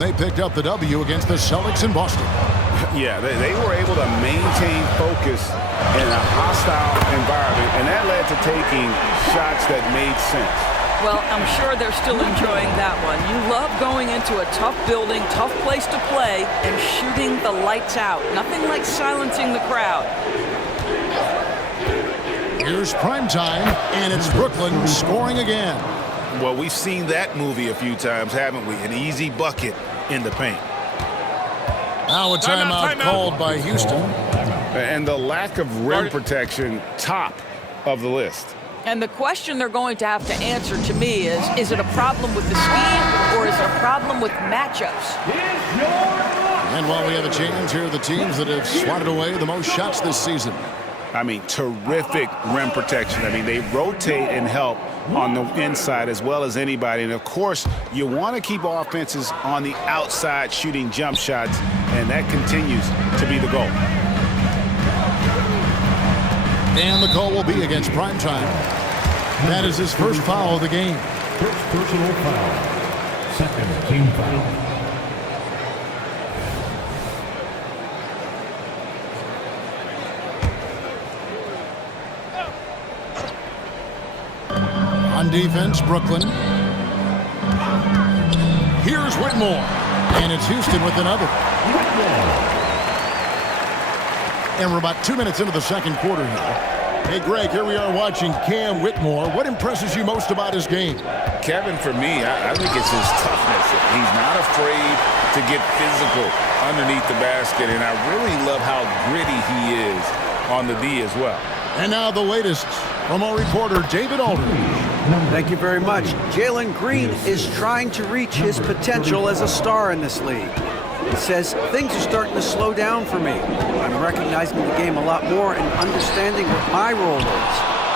They picked up the W against the Celtics in Boston. Yeah, they were able to maintain focus in a hostile environment, and that led to taking shots that made sense. Well, I'm sure they're still enjoying that one. You love going into a tough building, tough place to play, and shooting the lights out. Nothing like silencing the crowd. Here's primetime, and it's Brooklyn scoring again. Well, we've seen that movie a few times, haven't we? An easy bucket in the paint. Now a timeout called by Houston. And the lack of rim protection, top of the list. And the question they're going to have to answer to me is it a problem with the scheme or is it a problem with matchups? And while we have a change, here are the teams that have swatted away the most shots this season. I mean, terrific rim protection. I mean, they rotate and help on the inside as well as anybody. And, of course, you want to keep offenses on the outside shooting jump shots, and that continues to be the goal. And the call will be against primetime. That is his first foul of the game. First personal foul. Second team foul. On defense, Brooklyn. Here's Whitmore. And it's Houston with another. And we're about 2 minutes into the second quarter here. Hey, Greg, here we are watching Cam Whitmore. What impresses you most about his game? Kevin, for me, I think it's his toughness. He's not afraid to get physical underneath the basket, and I really love how gritty he is on the D as well. And now the latest from our reporter, David Aldridge. Thank you very much. Jalen Green is trying to reach his potential as a star in this league. He says things are starting to slow down for me. I'm recognizing the game a lot more and understanding what my role is.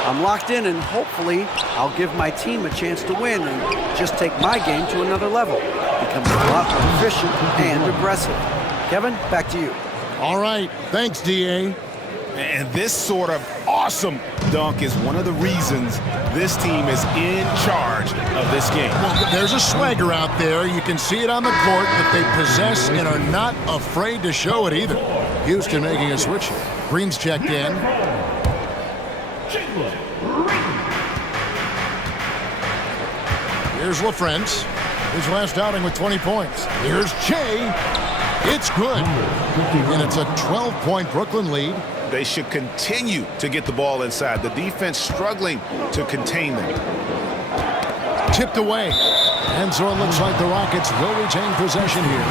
I'm locked in, and hopefully I'll give my team a chance to win and just take my game to another level. Becomes a lot more efficient and aggressive. Kevin, back to you. All right. Thanks, D.A. And this sort of awesome dunk is one of the reasons this team is in charge of this game. Well, there's a swagger out there. You can see it on the court that they possess and are not afraid to show it either. Houston making a switch here. Green's checked in. Here's LaFrentz. His last outing with 20 points. Here's Che. It's good. And it's a 12-point Brooklyn lead. They should continue to get the ball inside. The defense struggling to contain them. Tipped away. And so it looks like the Rockets will retain possession here.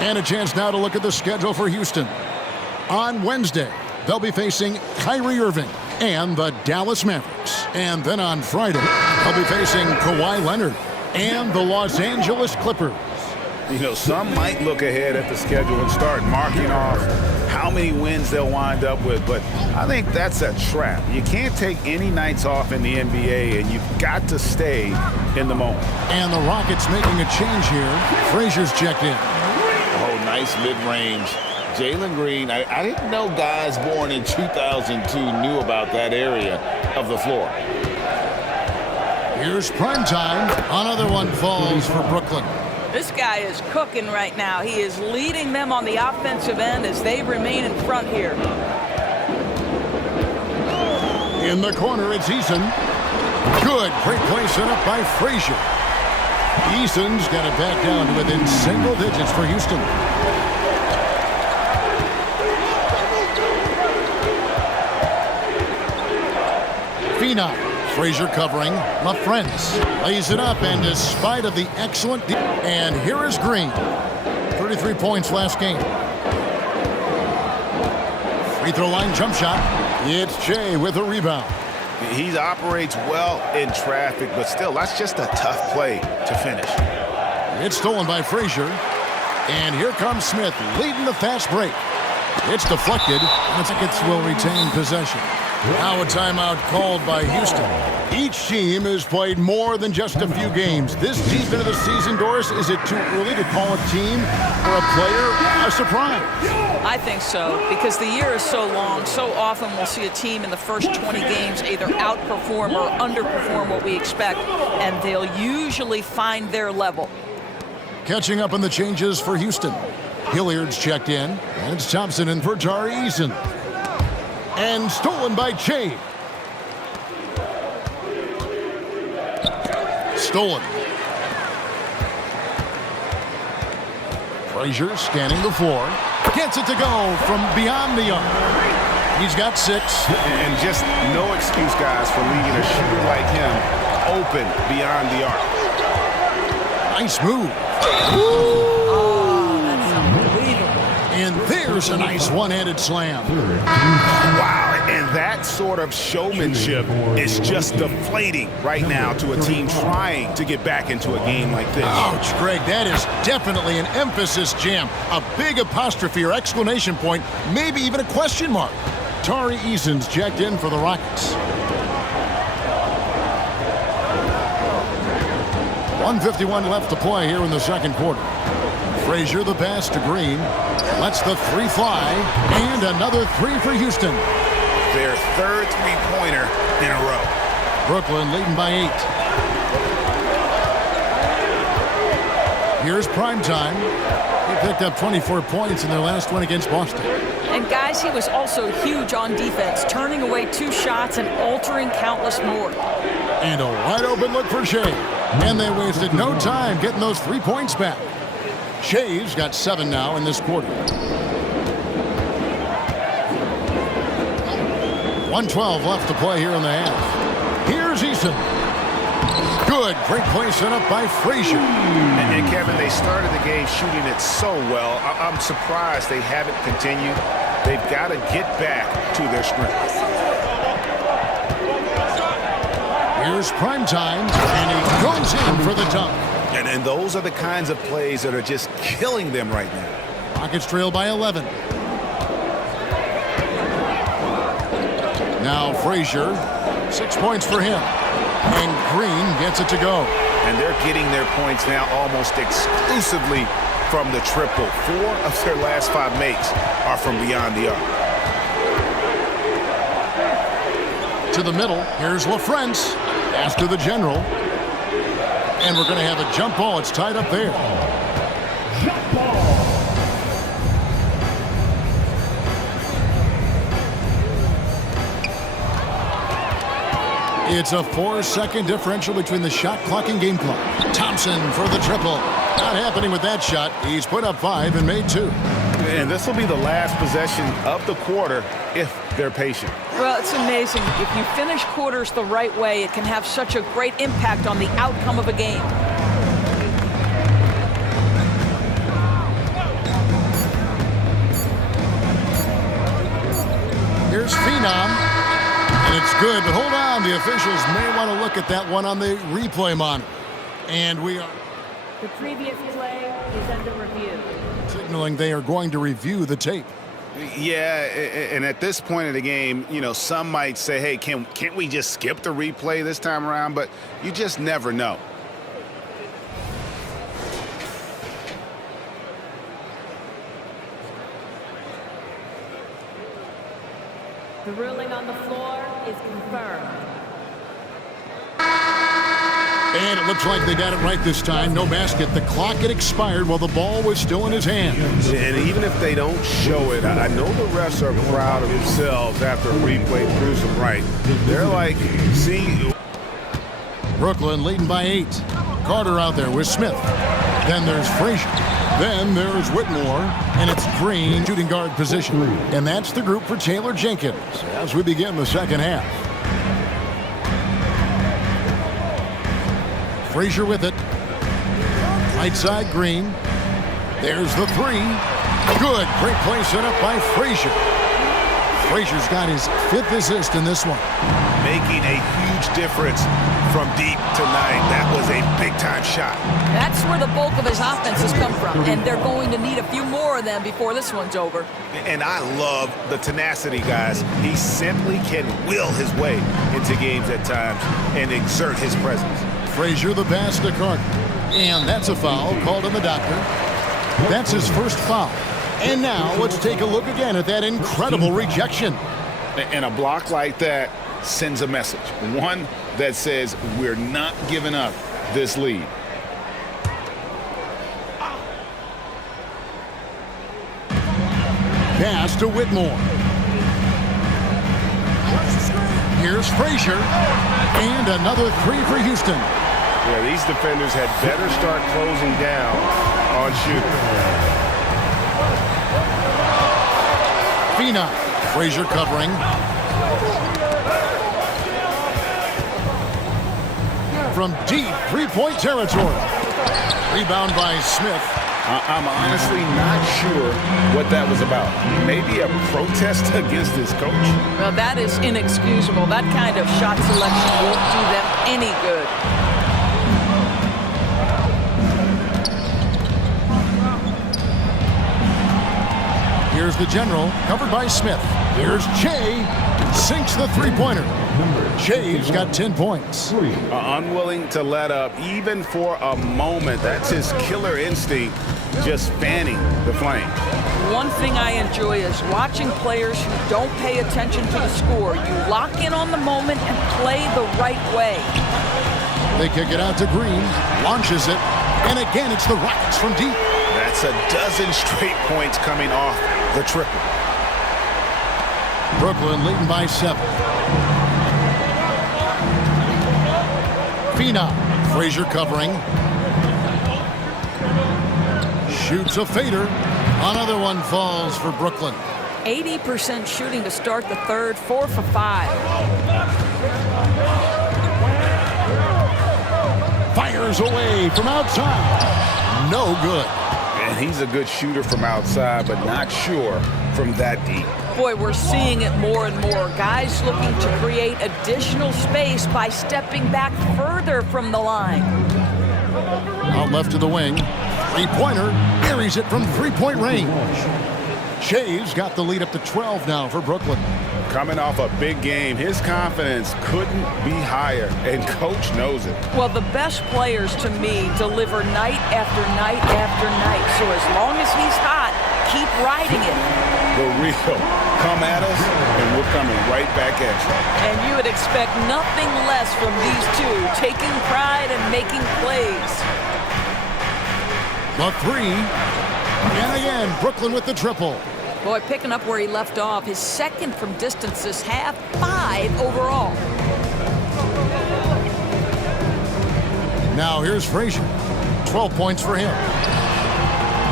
And a chance now to look at the schedule for Houston. On Wednesday, they'll be facing Kyrie Irving and the Dallas Mavericks. And then on Friday, they'll be facing Kawhi Leonard and the Los Angeles Clippers. You know, some might look ahead at the schedule and start marking off how many wins they'll wind up with, but I think that's a trap. You can't take any nights off in the NBA, and you've got to stay in the moment. And the Rockets making a change here. Frazier's checked in. Oh, nice mid-range. Jalen Green, I didn't know guys born in 2002 knew about that area of the floor. Here's primetime. Another one falls for Brooklyn. This guy is cooking right now. He is leading them on the offensive end as they remain in front here. In the corner, it's Eason. Good. Great play set up by Frazier. Eason's got it back down to within single digits for Houston. Phenom. Frazier covering. LaFrentz lays it up, and despite of the excellent and here is Green. 33 points last game. Free throw line jump shot. It's Che with a rebound. He operates well in traffic, but still, that's just a tough play to finish. It's stolen by Frazier. And here comes Smith leading the fast break. It's deflected. Rockets will retain possession. Now a timeout called by Houston. Each team has played more than just a few games. This deep into the season, Doris, is it too early to call a team or a player a surprise? I think so, because the year is so long. So often we'll see a team in the first 20 games either outperform or underperform what we expect, and they'll usually find their level. Catching up on the changes for Houston. Hilliard's checked in, and it's Thompson in for Tari Eason. And stolen by Che. Stolen. Frazier scanning the floor. Gets it to go from beyond the arc. He's got 6. And just no excuse, guys, for leaving a shooter like him open beyond the arc. Nice move. Oh, that's unbelievable. And there's a nice one-handed slam. Wow, and that sort of showmanship is just deflating right now to a team trying to get back into a game like this. Ouch, Greg, that is definitely an emphasis jam. A big apostrophe or exclamation point, maybe even a question mark. Tari Eason's checked in for the Rockets. 1:51 left to play here in the second quarter. Frazier the pass to Green. Lets the 3 fly. And another 3 for Houston. Their third three-pointer in a row. Brooklyn leading by 8. Here's primetime. He picked up 24 points in their last one against Boston. And guys, he was also huge on defense, turning away 2 shots and altering countless more. And a wide open look for Shea. And they wasted no time getting those 3 points back. Shea's got 7 now in this quarter. 1:12 left to play here in the half. Here's Eason. Good. Great play set up by Frazier. And Kevin, they started the game shooting it so well. I'm surprised they haven't continued. They've got to get back to their strength. Here's primetime, and he goes in for the dunk. And those are the kinds of plays that are just killing them right now. Rockets trail by 11. Now Frazier, 6 points for him. And Green gets it to go. And they're getting their points now almost exclusively from the triple. 4 of their last 5 makes are from beyond the arc. To the middle, here's LaFrentz. Pass to the general. And we're going to have a jump ball. It's tied up there. Jump ball. It's a 4-second differential between the shot clock and game clock. Thompson for the triple. Not happening with that shot. He's put up 5 and made 2. And this will be the last possession of the quarter if they're patient. Well, it's amazing. If you finish quarters the right way, it can have such a great impact on the outcome of a game. Here's Phenom. And it's good, but hold on. The officials may want to look at that one on the replay monitor. And we are The previous play is under review. signaling they are going to review the tape. Yeah, and at this point in the game, you know, some might say, hey, can't we just skip the replay this time around? But you just never know. The ruling on the floor is confirmed. And it looks like they got it right this time. No basket. The clock had expired while the ball was still in his hands. And even if they don't show it, I know the refs are proud of themselves after a replay proves them right. They're like, see. Brooklyn leading by 8. Carter out there with Smith. Then there's Frazier. Then there's Whitmore. And it's Green, shooting guard position. And that's the group for Taylor Jenkins as we begin the second half. Frazier with it. Right side, Green. There's the 3. Good. Great play set up by Frazier. Frazier's got his 5th assist in this one. Making a huge difference from deep tonight. That was a big-time shot. That's where the bulk of his offenses come from, and they're going to need a few more of them before this one's over. And I love the tenacity, guys. He simply can will his way into games at times and exert his presence. Frazier the pass to Carter. And that's a foul called on the doctor. That's his first foul. And now let's take a look again at that incredible rejection. And a block like that sends a message. One that says we're not giving up this lead. Pass to Whitmore. Here's Frazier. And another three for Houston. Yeah, these defenders had better start closing down on shooters. Fina. Frazier covering. From deep three-point territory. Rebound by Smith. I'm honestly not sure what that was about. Maybe a protest against his coach? Well, that is inexcusable. That kind of shot selection won't do them any good. Here's the general, covered by Smith. Here's Che. Sinks the three-pointer. Che's got 10 points. Unwilling to let up even for a moment. That's his killer instinct, just fanning the flame. One thing I enjoy is watching players who don't pay attention to the score. You lock in on the moment and play the right way. They kick it out to Green, launches it, and again it's the Rockets from deep. That's a dozen straight points coming off the triple. Brooklyn leading by 7. Fina. Frazier covering. Shoots a fader. Another one falls for Brooklyn. 80% shooting to start the third, 4 for 5. Fires away from outside. No good. And he's a good shooter from outside, but not sure from that deep. Boy, we're seeing it more and more. Guys looking to create additional space by stepping back further from the line. Out left to the wing. Three-pointer. Buries it from three-point range. Che's got the lead up to 12 now for Brooklyn. Coming off a big game, his confidence couldn't be higher, and coach knows it. Well, the best players to me deliver night after night after night. So as long as he's hot, keep riding it. The real. Come at us, and we're coming right back at you. And you would expect nothing less from these two, taking pride and making plays. The three. And again, Brooklyn with the triple. Boy, picking up where he left off. His second from distance this half, 5 overall. Now here's Frazier. 12 points for him.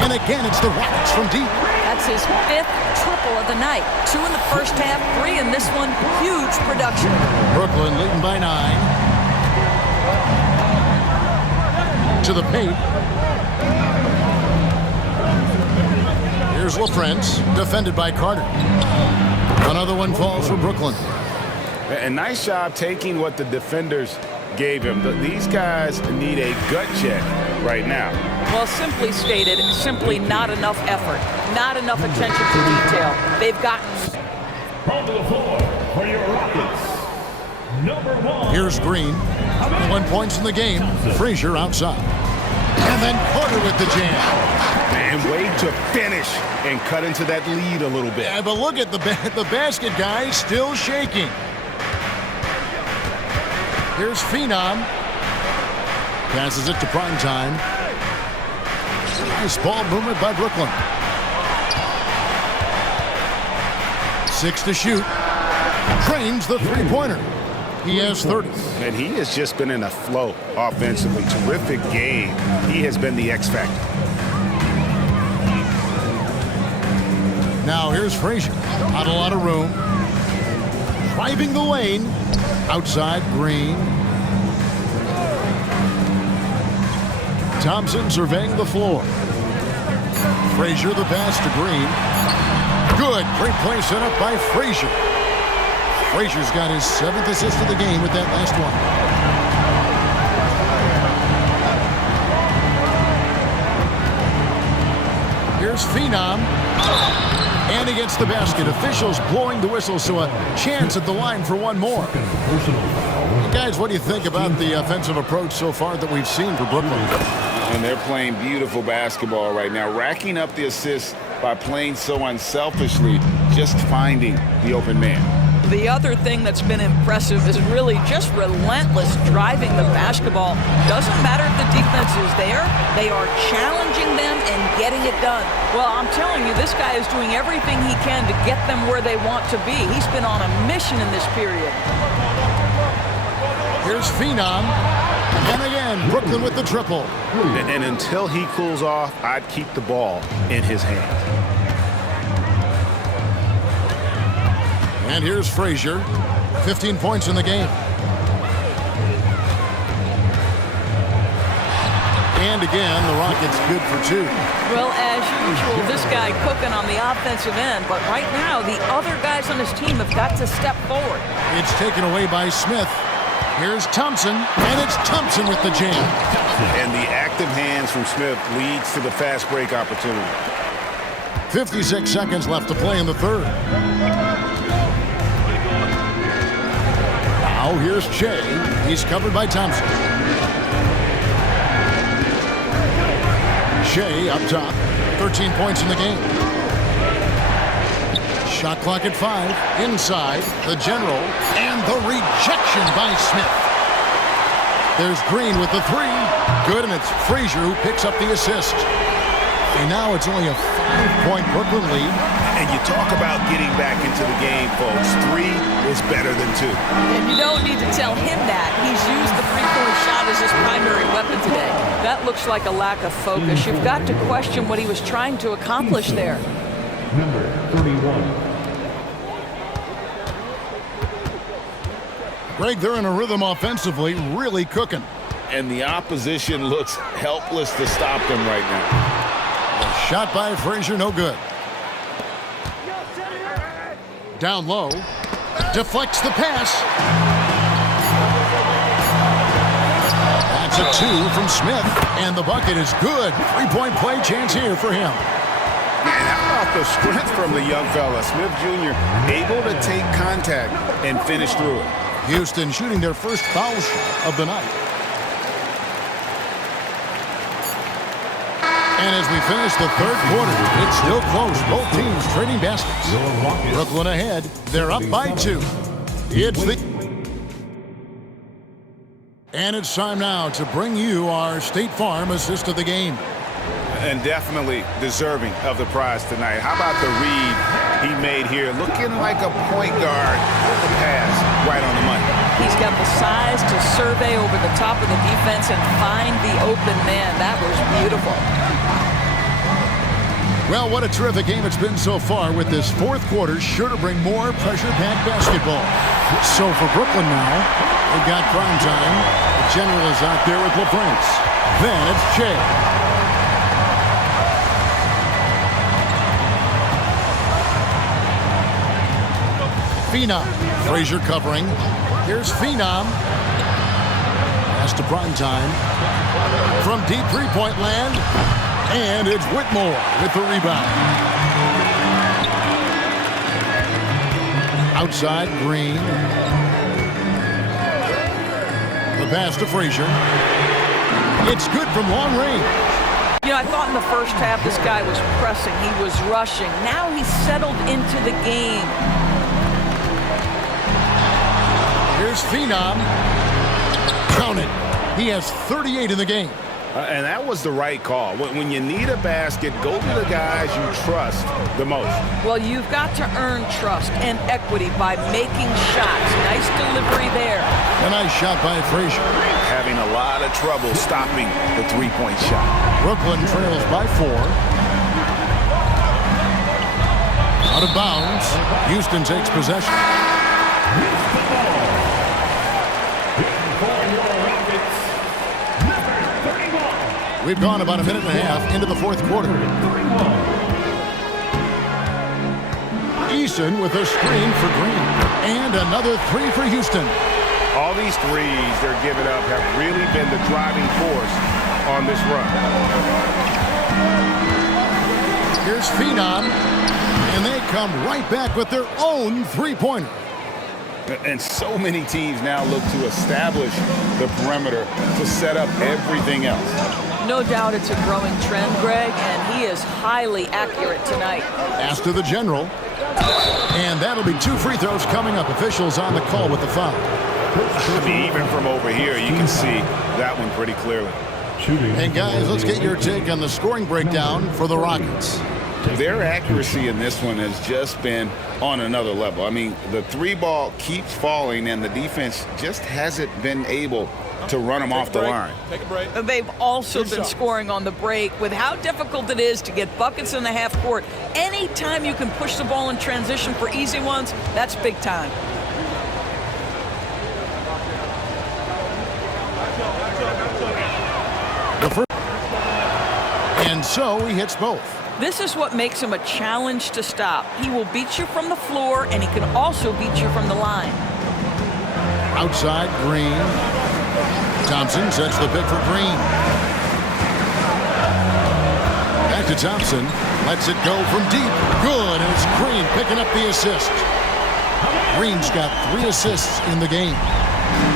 And again, it's the Rockets from deep. That's his 5th triple of the night. 2 in the first half, 3 in this one. Huge production. Brooklyn leading by 9. To the paint. Here's LaFrance, defended by Carter. Another one falls for Brooklyn. A nice job taking what the defenders gave him. These guys need a gut check right now. Well, simply stated, simply not enough effort. Not enough attention to detail. They've gotten... From the floor for your Rockets, number 1. Here's Green. 1 points in the game. Frazier outside. And then Carter with the jam. And wait to finish and cut into that lead a little bit. Yeah, but look at the basket, guys, still shaking. Here's Phenom. Passes it to Primetime. Nice ball movement by Brooklyn. 6 to shoot. Trains the three-pointer. He has 30. And he has just been in a flow offensively. Terrific game. He has been the X factor. Now here's Frazier. Not a lot of room. Driving the lane. Outside, Green. Thompson surveying the floor. Frazier the pass to Green. Good. Great play set up by Frazier. Frazier's got his 7th assist of the game with that last one. Here's Phenom. And against the basket. Officials blowing the whistle, so a chance at the line for one more. Guys, what do you think about the offensive approach so far that we've seen for Brooklyn? And they're playing beautiful basketball right now, racking up the assists by playing so unselfishly, just finding the open man. The other thing that's been impressive is really just relentless driving the basketball. Doesn't matter if the defense is there, they are challenging them and getting it done. Well, I'm telling you, this guy is doing everything he can to get them where they want to be. He's been on a mission in this period. Here's Phenom. And again, Brooklyn with the triple. And until he cools off, I'd keep the ball in his hands. And here's Frazier. 15 points in the game. And again, the Rockets good for 2. Well, as usual, this guy cooking on the offensive end. But right now, the other guys on his team have got to step forward. It's taken away by Smith. Here's Thompson, and it's Thompson with the jam. And the active hands from Smith leads to the fast break opportunity. 56 seconds left to play in the third. Now here's Shea. He's covered by Thompson. Shea up top. 13 points in the game. Shot clock at 5. Inside, the general, and the rejection by Smith. There's Green with the 3. Good, and it's Frazier who picks up the assist. And now it's only a 5-point Brooklyn lead. And you talk about getting back into the game, folks. 3 is better than 2. And you don't need to tell him that. He's used the three-point shot as his primary weapon today. That looks like a lack of focus. You've got to question what he was trying to accomplish there. Number 31. Greg, they're in a rhythm offensively, really cooking. And the opposition looks helpless to stop them right now. A shot by Frazier, no good. Down low, deflects the pass. That's a 2 from Smith, and the bucket is good. 3-point play chance here for him. And how about the strength from the young fella? Smith Jr. able to take contact and finish through it. Houston shooting their first foul shot of the night. And as we finish the third quarter, it's still close. Both teams trading baskets. Brooklyn ahead. They're up by 2. It's the... And it's time now to bring you our State Farm assist of the game. And definitely deserving of the prize tonight. How about the read he made here? Looking like a point guard with the pass right on the money. He's got the size to survey over the top of the defense and find the open man. That was beautiful. Well, what a terrific game it's been so far, with this fourth quarter sure to bring more pressure-packed basketball. So for Brooklyn now, they've got prime time. The general is out there with LaFrance. Then it's Shea. Phenom. Frazier covering. Here's Phenom. Pass to prime time. From deep three-point land. And it's Whitmore with the rebound. Outside, Green. The pass to Frazier. It's good from long range. You know, I thought in the first half this guy was pressing. He was rushing. Now he's settled into the game. Here's Phenom. Count it. He has 38 in the game. And that was the right call. When you need a basket, go to the guys you trust the most. Well, you've got to earn trust and equity by making shots. Nice delivery there. A nice shot by Frazier. Having a lot of trouble stopping the three-point shot. Brooklyn trails by 4. Out of bounds. Houston takes possession. We've gone about a minute and a half into the fourth quarter. Eason with a screen for Green. And another 3 for Houston. All these threes they're giving up have really been the driving force on this run. Here's Phenom. And they come right back with their own three-pointer. And so many teams now look to establish the perimeter to set up everything else. No doubt it's a growing trend, Greg, and he is highly accurate tonight. Pass to the general. And that'll be 2 free throws coming up. Officials on the call with the foul. I mean, even from over here, you can see that one pretty clearly. And guys, let's get your take on the scoring breakdown for the Rockets. Their accuracy in this one has just been on another level. I mean, the 3-ball keeps falling, and the defense just hasn't been able to run them off the line. They've also been scoring on the break. With how difficult it is to get buckets in the half court, anytime you can push the ball in transition for easy ones, that's big time. And so he hits both. This is what makes him a challenge to stop. He will beat you from the floor, and he can also beat you from the line. Outside, Green. Thompson sets the pick for Green. Back to Thompson. Lets it go from deep. Good, and it's Green picking up the assist. Green's got 3 assists in the game.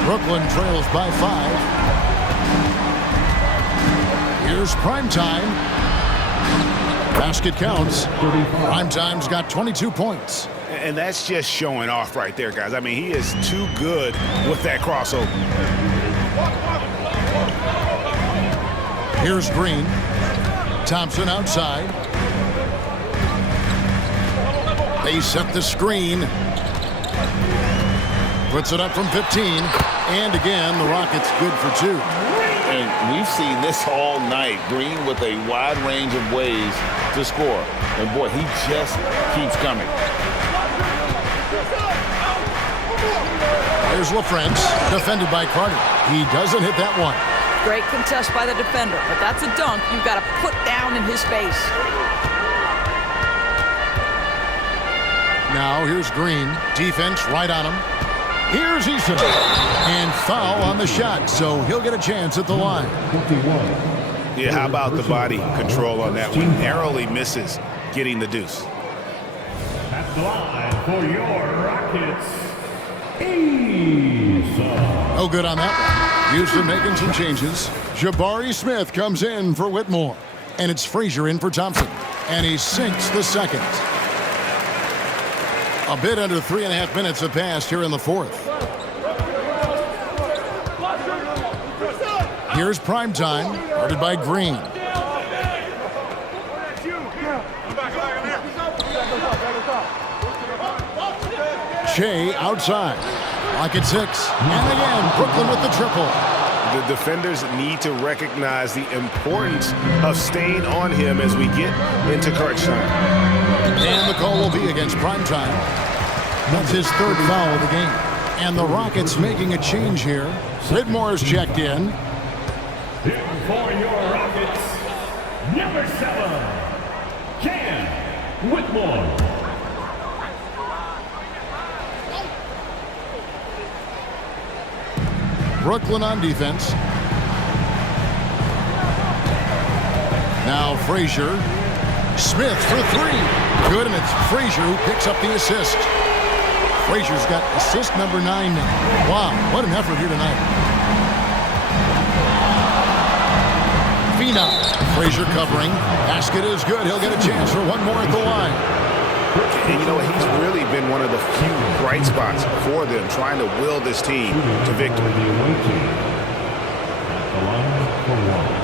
Brooklyn trails by 5. Here's Primetime. Basket counts. Primetime's got 22 points. And that's just showing off right there, guys. I mean, he is too good with that crossover. Here's Green. Thompson outside. They set the screen. Puts it up from 15. And again, the Rockets good for 2. And we've seen this all night. Green with a wide range of ways to score. And boy, he just keeps coming. Here's LaFrance, defended by Carter. He doesn't hit that one. Great contest by the defender, but that's a dunk you've got to put down in his face. Now here's Green. Defense right on him. Here's Eason. And foul on the shot, so he'll get a chance at the line. Yeah, how about the body control on that one? Narrowly misses getting the deuce. At the line for your Rockets, Eason. No good on that one. Houston making some changes. Jabari Smith comes in for Whitmore. And it's Frazier in for Thompson. And he sinks the second. A bit under 3.5 minutes have passed here in the 4th. Here's Primetime, guarded by Green. Shea outside. Lock at 6. And again, Brooklyn with the triple. The defenders need to recognize the importance of staying on him as we get into crunch time. And the call will be against Primetime. That's his 3rd foul of the game. And the Rockets making a change here. Whitmore's checked in. Here for your Rockets, number 7, Cam Whitmore. Brooklyn on defense. Now Frazier. Smith for 3. Good, and it's Frazier who picks up the assist. Frazier's got assist number 9 now. Wow, what an effort here tonight. Phenom. Frazier covering. Basket is good. He'll get a chance for one more at the line. And you know, he's really been one of the few bright spots for them, trying to will this team to victory. The away team at the line for 1.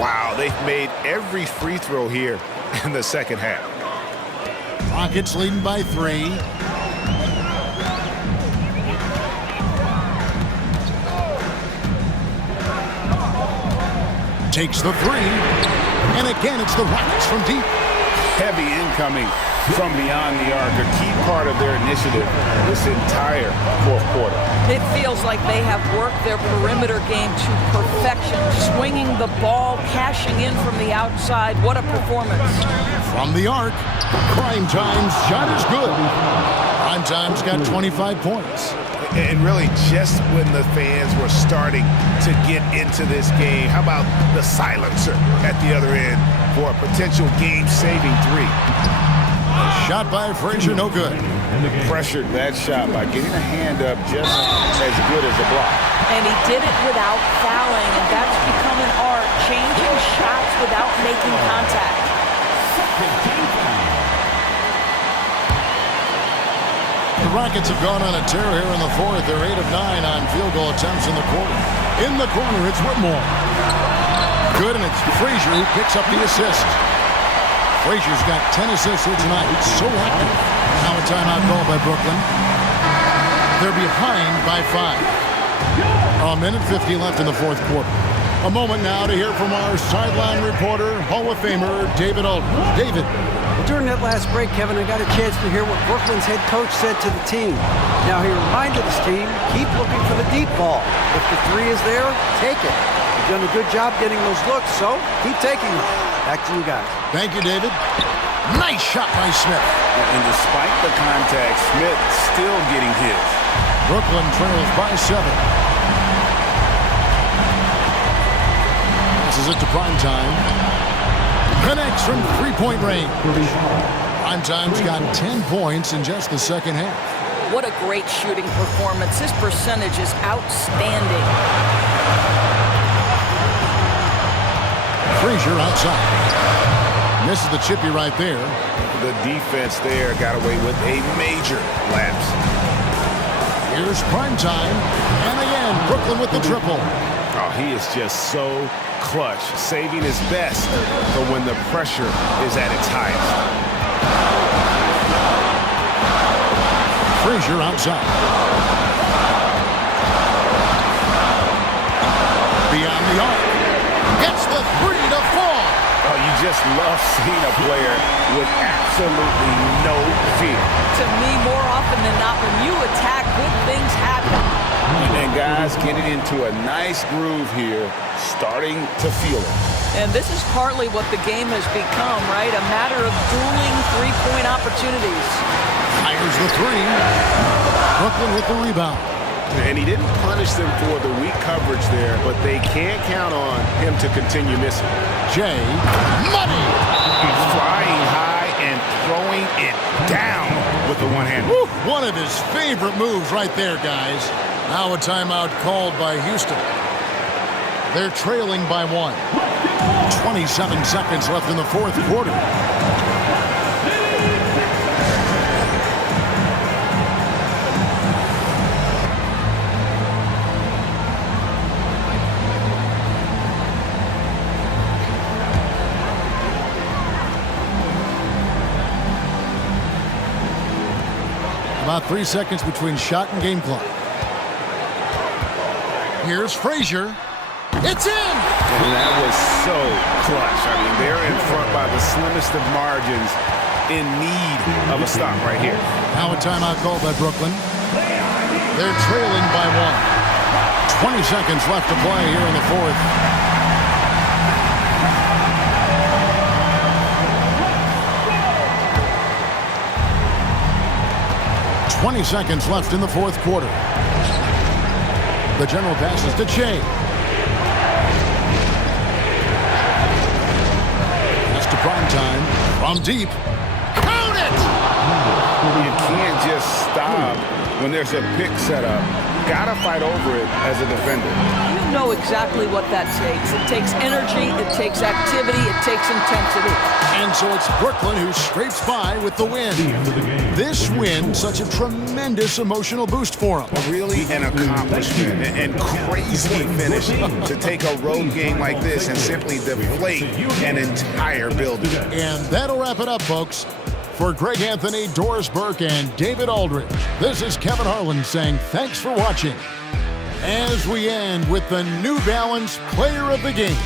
Wow, they've made every free throw here in the second half. Rockets leading by 3. Takes the 3. And again, it's the Rockets from deep. Heavy incoming from beyond the arc, a key part of their initiative this entire 4th quarter. It feels like they have worked their perimeter game to perfection, swinging the ball, cashing in from the outside. What a performance. From the arc, Primetime's shot is good. Primetime's got 25 points. And really, just when the fans were starting to get into this game, how about the silencer at the other end for a potential game-saving 3? A shot by Frazier, no good. Pressured that shot by getting a hand up just as good as a block. And he did it without fouling, and that's become an art, changing shots without making contact. The Rockets have gone on a tear here in the fourth. They're 8 of 9 on field goal attempts in the quarter. In the corner, it's Whitmore. Good, and it's Frazier who picks up the assist. Frazier's got 10 assists here tonight. He's so active. Now a timeout call by Brooklyn. They're behind by 5. A minute 50 left in the fourth quarter. A moment now to hear from our sideline reporter, Hall of Famer David Aldridge. David. During that last break, Kevin, I got a chance to hear what Brooklyn's head coach said to the team. Now, he reminded his team, keep looking for the deep ball. If the three is there, take it. You've done a good job getting those looks, so keep taking them. Back to you guys. Thank you, David. Nice shot by Smith. And despite the contact, Smith still getting his. Brooklyn trails by 7. This is it to primetime. Connects from three-point range. Primetime's got 10 points in just the second half. What a great shooting performance. His percentage is outstanding. Frazier outside. Misses the chippy right there. The defense there got away with a major lapse. Here's primetime. And again, Brooklyn with the triple. Oh, he is just so clutch, saving his best for when the pressure is at its highest. Frazier outside. Beyond the arc. Gets the 3 to fall. Oh, you just love seeing a player with absolutely no fear. To me, more often than not, when you attack, good things happen. And guys getting into a nice groove here, starting to feel it. And this is partly what the game has become, right? A matter of dueling three-point opportunities. Fires the 3. Brooklyn with the rebound. And he didn't punish them for the weak coverage there, but they can't count on him to continue missing. Jay, money! He's flying high and throwing it down with the one hand. One of his favorite moves right there, guys. Now a timeout called by Houston. They're trailing by 1. 27 seconds left in the fourth quarter. About 3 seconds between shot and game clock. Here's Frazier. It's in! And that was so clutch. I mean, they're in front by the slimmest of margins, in need of a stop right here. Now a timeout called by Brooklyn. They're trailing by 1. 20 seconds left to play here in the fourth. .20 seconds left in the fourth quarter. The general passes to Shea. That's to primetime. From deep. Count it! You can't just stop when there's a pick set up. Gotta fight over it as a defender. You know exactly what that takes. It takes energy, it takes activity, it takes intensity. And so it's Brooklyn who scrapes by with the win. This win, such a tremendous emotional boost for them. Really an accomplishment and crazy finish to take a road game like this and simply deflate an entire building. And that'll wrap it up, folks. For Greg Anthony, Doris Burke, and David Aldridge, this is Kevin Harlan saying thanks for watching. As we end with the New Balance Player of the Game.